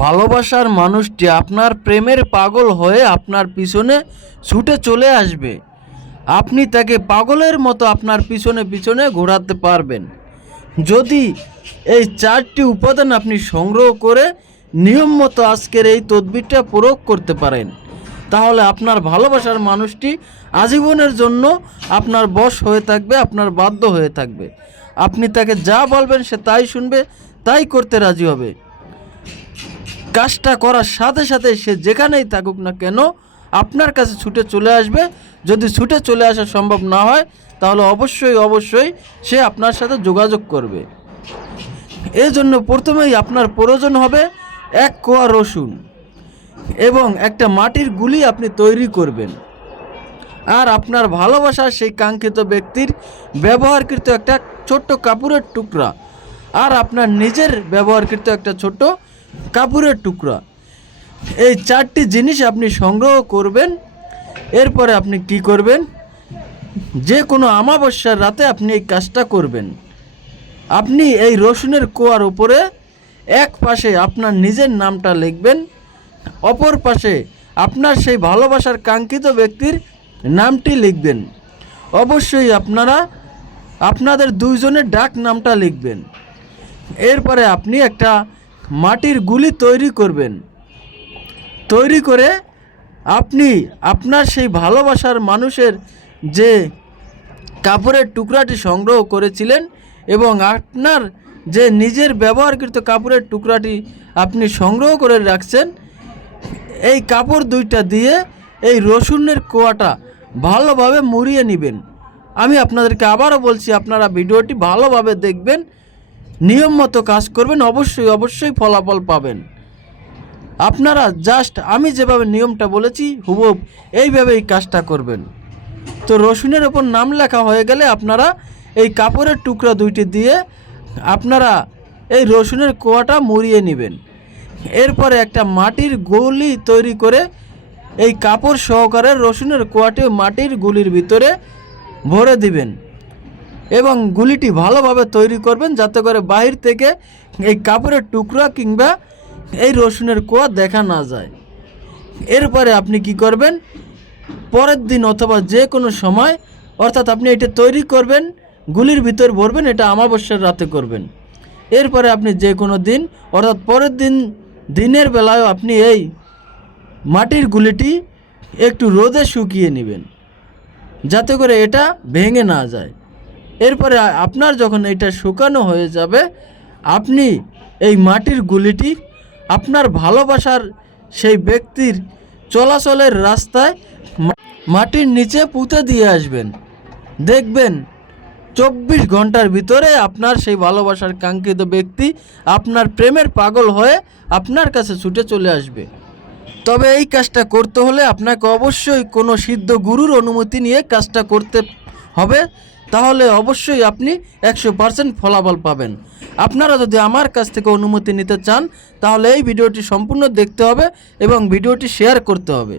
ভালোবাসার মানুষটি আপনার প্রেমের পাগল হয়ে আপনার পিছনে ছুটে চলে আসবে। আপনি তাকে পাগলের মতো আপনার পিছনে পিছনে ঘোরাতে পারবেন যদি এই 4টি উপাদান আপনি সংগ্রহ করে নিয়ম মতো আজকের এই তদবিরটা প্রয়োগ করতে পারেন। তাহলে আপনার ভালোবাসার মানুষটি আজীবনের জন্য আপনার বশ হয়ে থাকবে, আপনার বাধ্য হয়ে থাকবে। আপনি তাকে যা বলবেন সে তাই শুনবে, তাই করতে রাজি হবে। কাজটা করার সাথে সাথে সে যেখানেই থাকুক না কেন আপনার কাছে ছুটে চলে আসবে। যদি ছুটে চলে আসা সম্ভব না হয় তাহলে অবশ্যই সে আপনার সাথে যোগাযোগ করবে। এজন্য প্রথমেই আপনার প্রয়োজন হবে 1 কোয়া রসুন এবং একটা মাটির গুলি আপনি তৈরি করবেন। আর আপনার ভালোবাসার সেই কাঙ্ক্ষিত ব্যক্তির ব্যবহারকৃত একটা ছোট্ট কাপড়ের টুকরা আর আপনার নিজের ব্যবহারকৃত একটা ছোট্ট কাপড়ের টুকরা, এই 4টি জিনিস আপনি সংগ্রহ করবেন। এরপরে আপনি কি করবেন, যে কোনো অমাবস্যার রাতে আপনি এই কাজটা করবেন। আপনি এই রসুনের কোয়ার উপরে এক পাশে আপনার নিজের নামটা লিখবেন, অপর পাশে আপনার সেই ভালোবাসার কাঙ্ক্ষিত ব্যক্তির নামটি লিখবেন। অবশ্যই আপনারা আপনাদের দুইজনের ডাক নামটা লিখবেন। এরপরে আপনি একটা মাটির গুলি তৈরি করবেন। তৈরি করে আপনি আপনার সেই ভালোবাসার মানুষের যে কাপড়ের টুকরাটি সংগ্রহ করেছিলেন এবং আপনার যে নিজের ব্যবহারকৃত কাপড়ের টুকরাটি আপনি সংগ্রহ করে রাখছেন, এই কাপড় দুইটা দিয়ে এই রসুনের কোয়াটা ভালোভাবে মুড়িয়ে নেবেন। আমি আপনাদেরকে আবারও বলছি, আপনারা ভিডিওটি ভালোভাবে দেখবেন, নিয়ম মতো কাজ করবেন, অবশ্যই ফলাফল পাবেন। আপনারা জাস্ট আমি যেভাবে নিয়মটা বলেছি হুবহু এইভাবে এই কাজটা করবেন। তো রসুনের ওপর নাম লেখা হয়ে গেলে আপনারা এই কাপড়ের টুকরা দুইটি দিয়ে আপনারা এই রসুনের কোয়াটা মুড়িয়ে নেবেন। এরপরে একটা মাটির গুলি তৈরি করে এই কাপড় সহকারে রসুনের কোয়াটি মাটির গুলির ভিতরে ভরে দিবেন এবং গুলিটি ভালোভাবে তৈরি করবেন যাতে করে বাহির থেকে এই কাপড়ের টুকরা কিংবা এই রসুনের কোয়া দেখা না যায়। এরপরে আপনি কি করবেন, পরের দিন অথবা যে কোনো সময়, অর্থাৎ আপনি এটা তৈরি করবেন, গুলির ভিতর ভরবেন, এটা অমাবস্যার রাতে করবেন। এরপরে আপনি যে কোনো দিন অর্থাৎ পরের দিনের বেলায় আপনি এই মাটির গুলিটি একটু রোদে শুকিয়ে নেবেন যাতে করে এটা ভেঙে না যায়। এরপরে আপনার যখন এটা শুকানো হয়ে যাবে, আপনি এই মাটির গুলিটি আপনার ভালোবাসার সেই ব্যক্তির চলাচলের রাস্তায় মাটির নিচে পুঁতে দিয়ে আসবেন। দেখবেন 24 ঘন্টার ভিতরে আপনার সেই ভালোবাসার কাঙ্ক্ষিত ব্যক্তি আপনার প্রেমের পাগল হয়ে আপনার কাছে ছুটে চলে আসবে। তবে এই কাজটা করতে হলে আপনাকে অবশ্যই কোনো সিদ্ধ গুরুর অনুমতি নিয়ে কাজটা করতে হবে, তাহলে অবশ্যই আপনি 100% ফলাফল পাবেন। আপনারা যদি আমার কাছ থেকে অনুমতি নিতে চান তাহলে এই ভিডিওটি সম্পূর্ণ দেখতে হবে এবং ভিডিওটি শেয়ার করতে হবে।